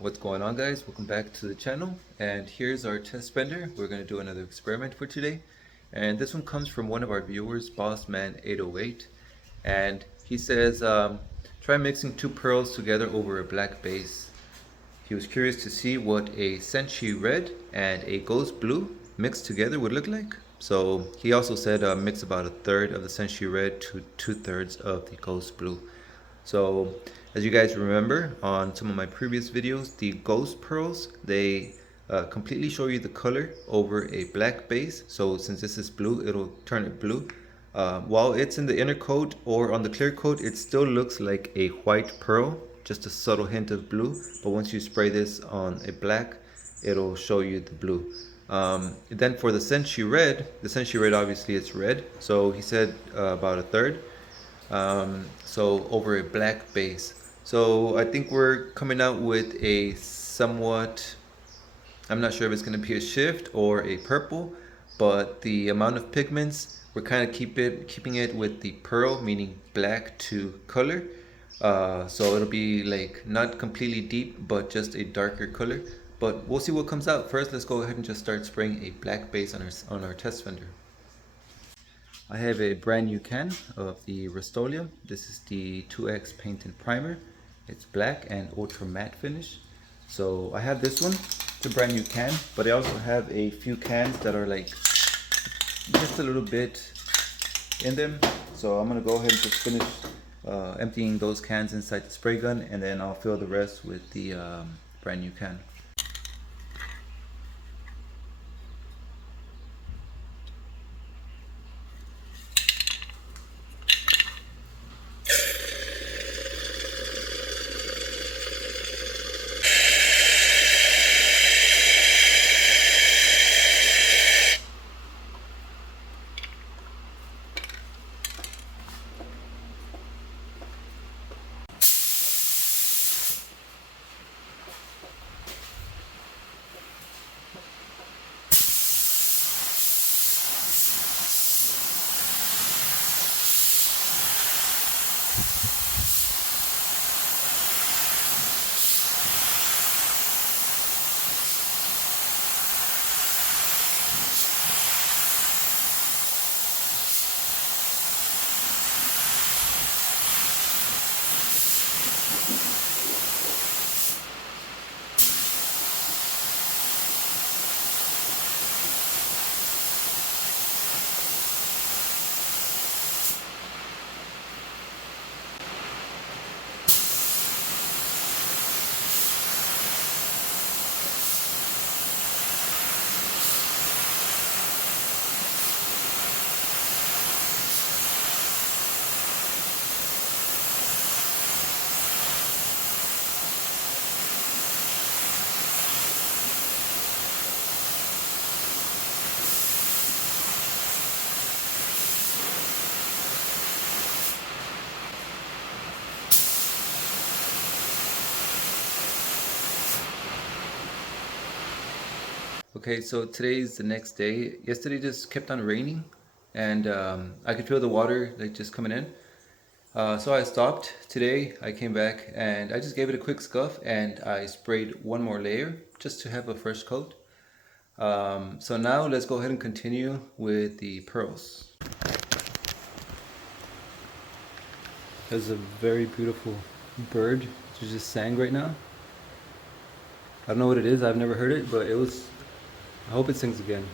What's going on, guys? Welcome back to the channel, and here's our test fender. We're going to do another experiment for today, and this one comes from one of our viewers, Bossman808, and he says try mixing two pearls together over a black base. He was curious to see what a SENSHI red and a ghost blue mixed together would look like. So he also said mix about a third of the SENSHI red to 2/3 of the ghost blue. So as you guys remember on some of my previous videos, the ghost pearls, they completely show you the color over a black base. So since this is blue, it'll turn it blue. While it's in the inner coat or on the clear coat, it still looks like a white pearl, just a subtle hint of blue. But once you spray this on a black, it'll show you the blue. Then for the SENSHI red obviously it's red. So he said about a third. So over a black base. So I think we're coming out with a somewhat, I'm not sure if it's going to be a shift or a purple, but the amount of pigments, we're kind of keeping it with the pearl, meaning black to color. So it'll be like not completely deep, but just a darker color. But we'll see what comes out. First, let's go ahead and just start spraying a black base on our test fender. I have a brand new can of the Rust-Oleum. This is the 2X paint and primer. It's black and ultra matte finish. So I have this one. It's a brand new can, but I also have a few cans that are like just a little bit in them. So I'm gonna go ahead and just finish emptying those cans inside the spray gun, and then I'll fill the rest with the brand new can. Okay, so today's the next day. Yesterday just kept on raining, and I could feel the water like just coming in. So I stopped. Today I came back and I just gave it a quick scuff, and I sprayed one more layer just to have a fresh coat. So now let's go ahead and continue with the pearls. There's a very beautiful bird that just sang right now. I don't know what it is, I've never heard it, but I hope it sings again.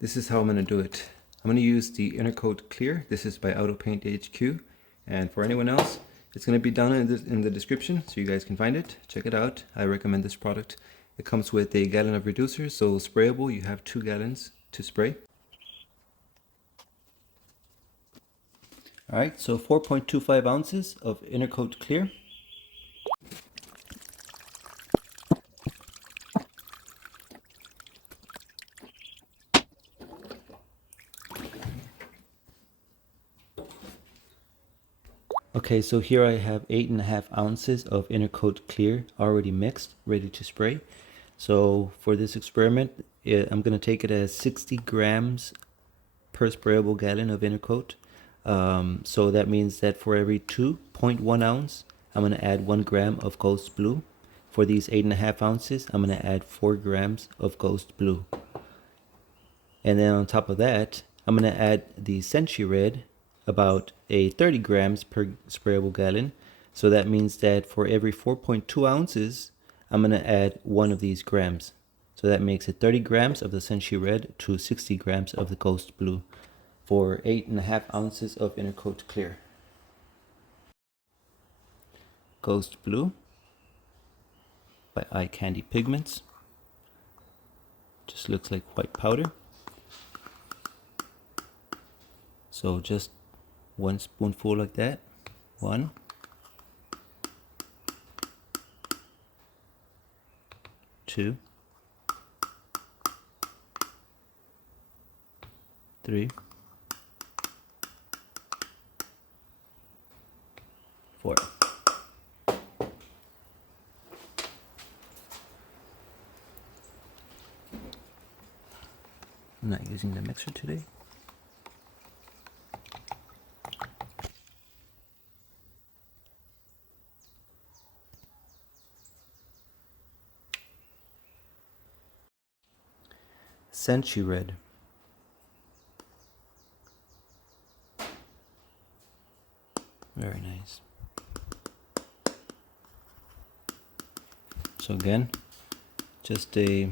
This is how I'm going to do it. I'm going to use the Intercoat Clear. This is by Auto Paint HQ. And for anyone else, it's going to be down in the description so you guys can find it. Check it out. I recommend this product. It comes with a gallon of reducer, so sprayable. You have 2 gallons to spray. Alright, so 4.25 ounces of Intercoat Clear. Okay, so here I have 8.5 ounces of Intercoat Clear already mixed, ready to spray. So for this experiment, I'm going to take it as 60 grams per sprayable gallon of Intercoat. So that means that for every 2.1 ounce, I'm going to add 1 gram of Ghost Blue. For these 8.5 ounces, I'm going to add 4 grams of Ghost Blue. And then on top of that, I'm going to add the SENSHI Red, about 30 grams per sprayable gallon. So that means that for every 4.2 ounces, I'm going to add 1 of these grams. So that makes it 30 grams of the SENSHI Red to 60 grams of the Ghost Blue for 8.5 ounces of Intercoat Clear. Ghost Blue by Eye Candy Pigments. Just looks like white powder. So just 1 spoonful like that. 1, 2, 3, 4. I'm not using the mixer today. SENSHI Red. Very nice. So again, just a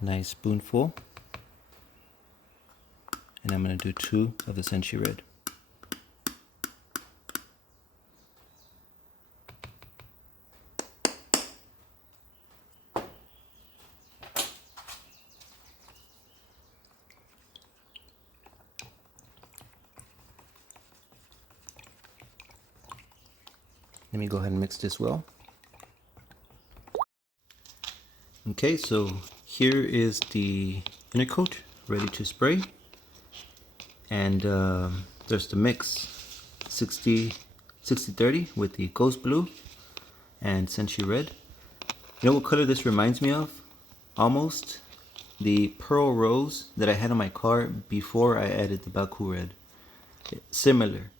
nice spoonful. And I'm going to do 2 of the SENSHI Red. Let me go ahead and mix this well. Okay, so here is the Intercoat ready to spray. And there's the mix 60-30 with the Ghost Blue and SENSHI Red. You know what color this reminds me of? Almost the Pearl Rose that I had on my car before I added the Baku Red. Similar,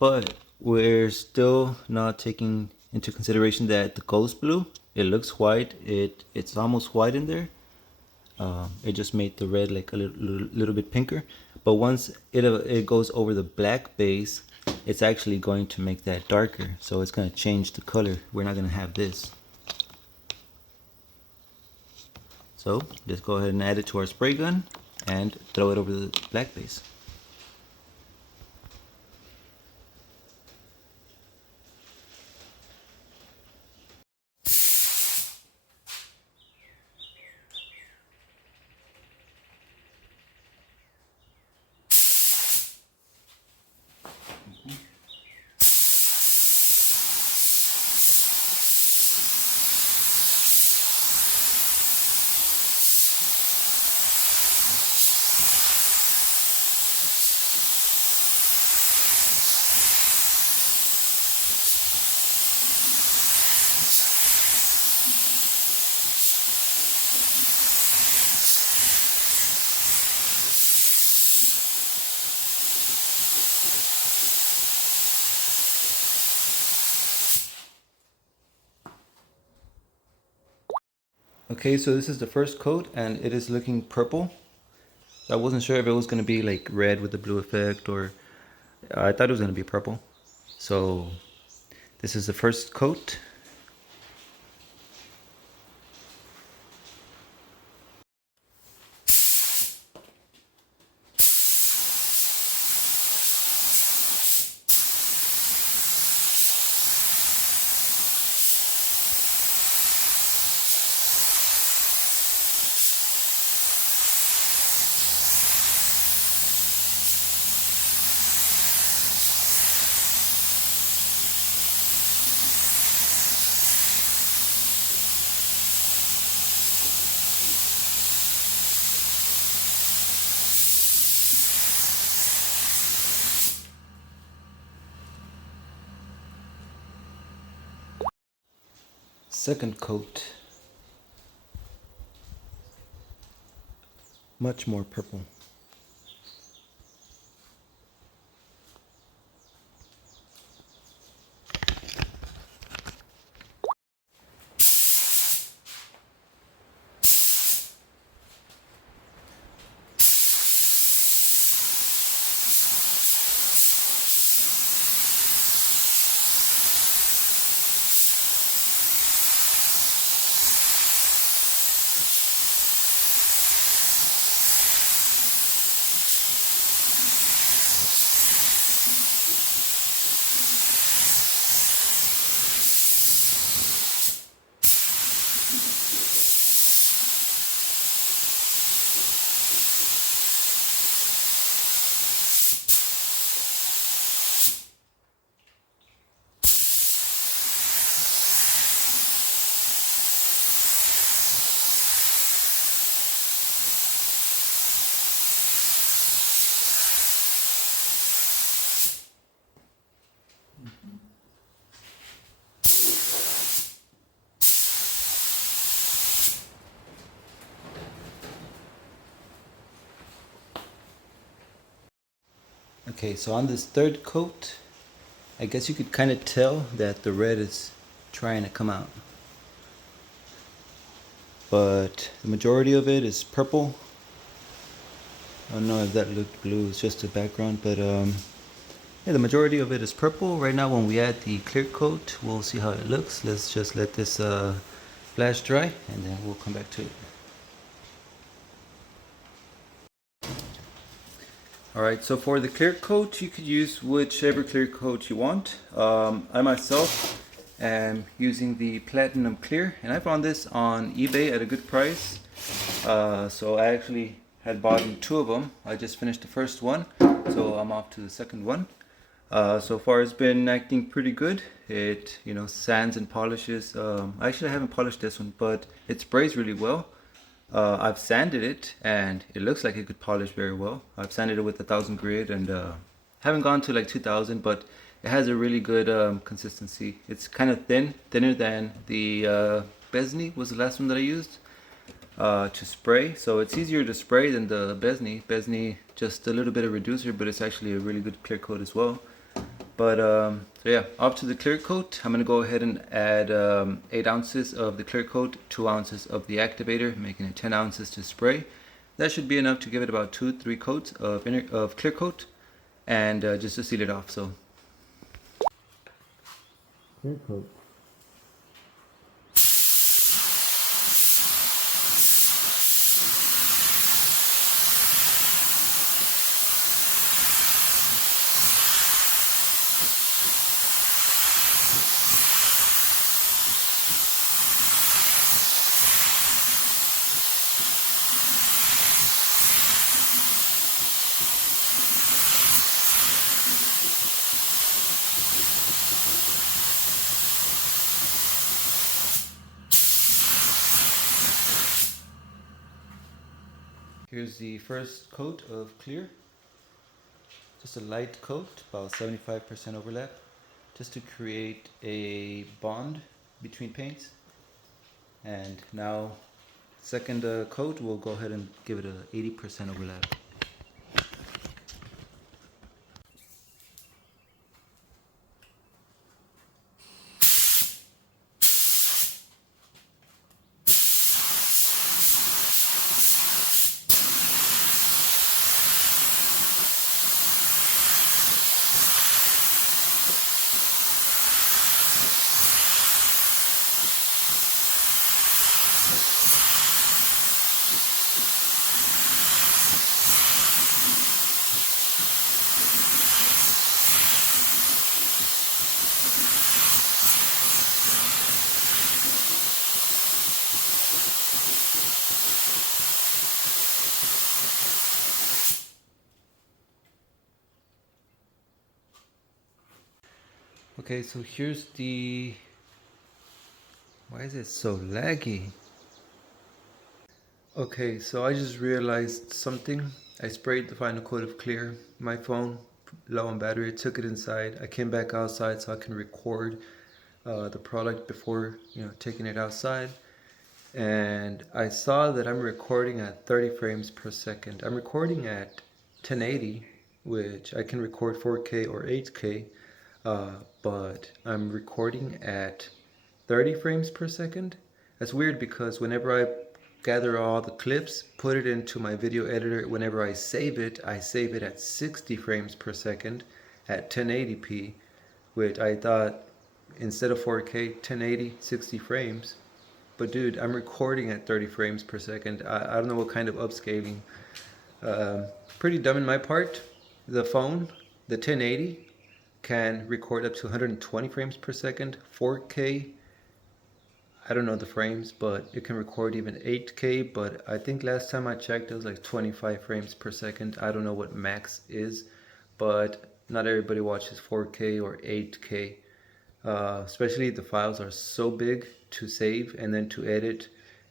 but we're still not taking into consideration that the Ghost Blue, it looks white, it's almost white in there. It just made the red like a little bit pinker, but once it goes over the black base, it's actually going to make that darker, so it's going to change the color. We're not going to have this. So let's go ahead and add it to our spray gun and throw it over the black base. Okay, so this is the first coat and it is looking purple. I wasn't sure if it was going to be like red with the blue effect, or I thought it was going to be purple. So this is the first coat. Second coat. Much more purple. Okay, so on this third coat, I guess you could kind of tell that the red is trying to come out. But the majority of it is purple. I don't know if that looked blue, it's just a background, but yeah, the majority of it is purple. Right now when we add the clear coat, we'll see how it looks. Let's just let this flash dry and then we'll come back to it. Alright, so for the clear coat, you could use whichever clear coat you want. I myself am using the Platinum Clear, and I found this on eBay at a good price. So I actually had bought two of them. I just finished the first one, so I'm off to the second one. So far it's been acting pretty good. It, sands and polishes. Actually I haven't polished this one, but it sprays really well. I've sanded it and it looks like it could polish very well. I've sanded it with 1000 grit and haven't gone to like 2000, but it has a really good consistency. It's kind of thinner than the Besney was the last one that I used to spray. So it's easier to spray than the Besney. Besney just a little bit of reducer, but it's actually a really good clear coat as well. But so yeah, off to the clear coat. I'm gonna go ahead and add 8 ounces of the clear coat, 2 ounces of the activator, making it 10 ounces to spray. That should be enough to give it about 2-3 coats of clear coat, and just to seal it off. So clear coat. Here's the first coat of clear. Just a light coat, about 75% overlap, just to create a bond between paints. And now, second coat, we'll go ahead and give it a 80% overlap. Okay, so here's the... Why is it so laggy? Okay, so I just realized something. I sprayed the final coat of clear. My phone, low on battery, took it inside. I came back outside so I can record the product before, taking it outside. And I saw that I'm recording at 30 frames per second. I'm recording at 1080, which I can record 4K or 8K. But I'm recording at 30 frames per second. That's weird because whenever I gather all the clips, put it into my video editor, whenever I save it at 60 frames per second at 1080p, which I thought instead of 4K, 1080, 60 frames. But dude, I'm recording at 30 frames per second. I don't know what kind of upscaling. Pretty dumb in my part. The phone, the 1080, can record up to 120 frames per second. 4K, I don't know the frames, but it can record even 8K, but I think last time I checked it was like 25 frames per second. I don't know what max is, but not everybody watches 4K or 8K. Especially the files are so big to save and then to edit.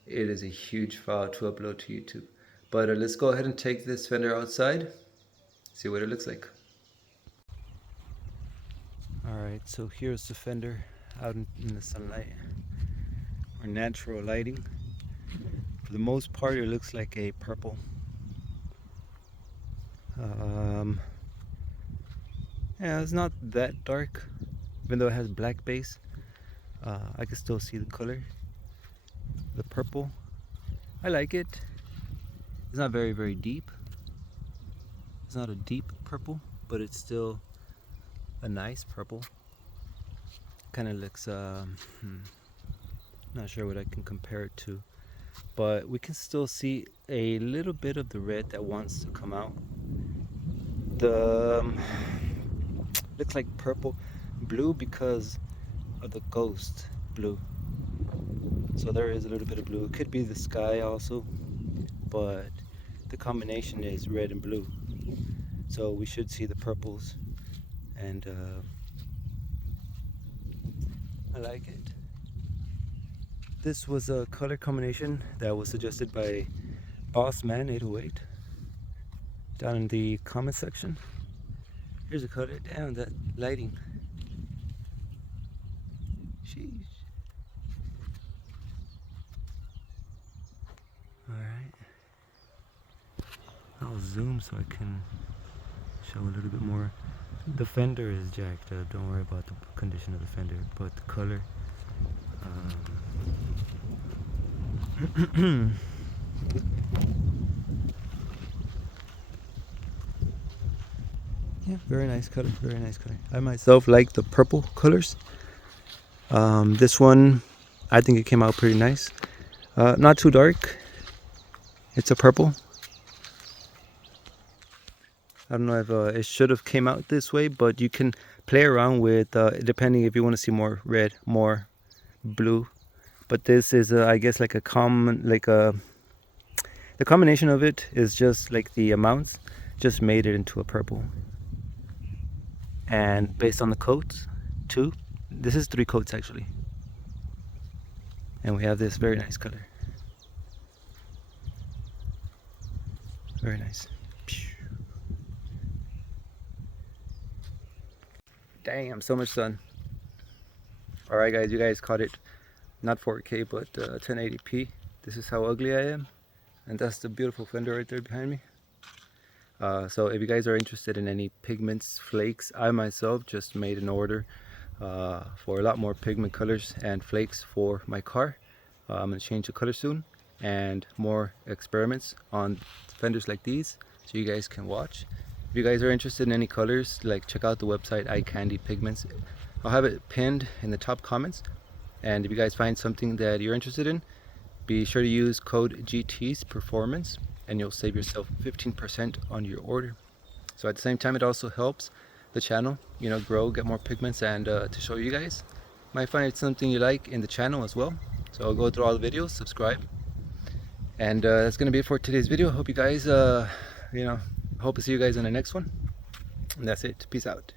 It is a huge file to upload to YouTube. But let's go ahead and take this fender outside, see what it looks like. Alright, so here's the fender out in the sunlight, or natural lighting. For the most part it looks like a purple. Yeah, it's not that dark, even though it has black base. I can still see the color, the purple. I like it. It's not very deep. It's not a deep purple, but it's still a nice purple. Kind of looks, not sure what I can compare it to, but we can still see a little bit of the red that wants to come out. The looks like purple, blue because of the ghost blue. So there is a little bit of blue. It could be the sky also, but the combination is red and blue. So we should see the purples, and I like it. This was a color combination that was suggested by Bossman808 down in the comment section. Here's a color. Damn, that lighting. Sheesh. Alright. I'll zoom so I can show a little bit more. The fender is jacked up. Don't worry about the condition of the fender, but the color. Yeah, very nice color, very nice color. I myself like the purple colors. This one, I think it came out pretty nice. Not too dark. It's a purple. I don't know if it should have came out this way, but you can play around with depending if you want to see more red, more blue. But this is I guess like a common, the combination of it is just like the amounts just made it into a purple. And based on the coats too, this is 3 coats actually, and we have this very nice color. Very nice. Damn, so much sun. Alright guys, you guys caught it. Not 4K, but 1080p. This is how ugly I am. And that's the beautiful fender right there behind me. So if you guys are interested in any pigments, flakes, I myself just made an order for a lot more pigment colors and flakes for my car. I'm going to change the color soon, and more experiments on fenders like these so you guys can watch. If you guys are interested in any colors, like, check out the website iCandy Pigments. I'll have it pinned in the top comments. And if you guys find something that you're interested in, be sure to use code GT's Performance and you'll save yourself 15% on your order. So at the same time, it also helps the channel, you know, grow, get more pigments, and to show you guys. Might find it's something you like in the channel as well. So I'll go through all the videos, subscribe. And that's going to be it for today's video. Hope you guys, hope to see you guys in the next one. And that's it. Peace out.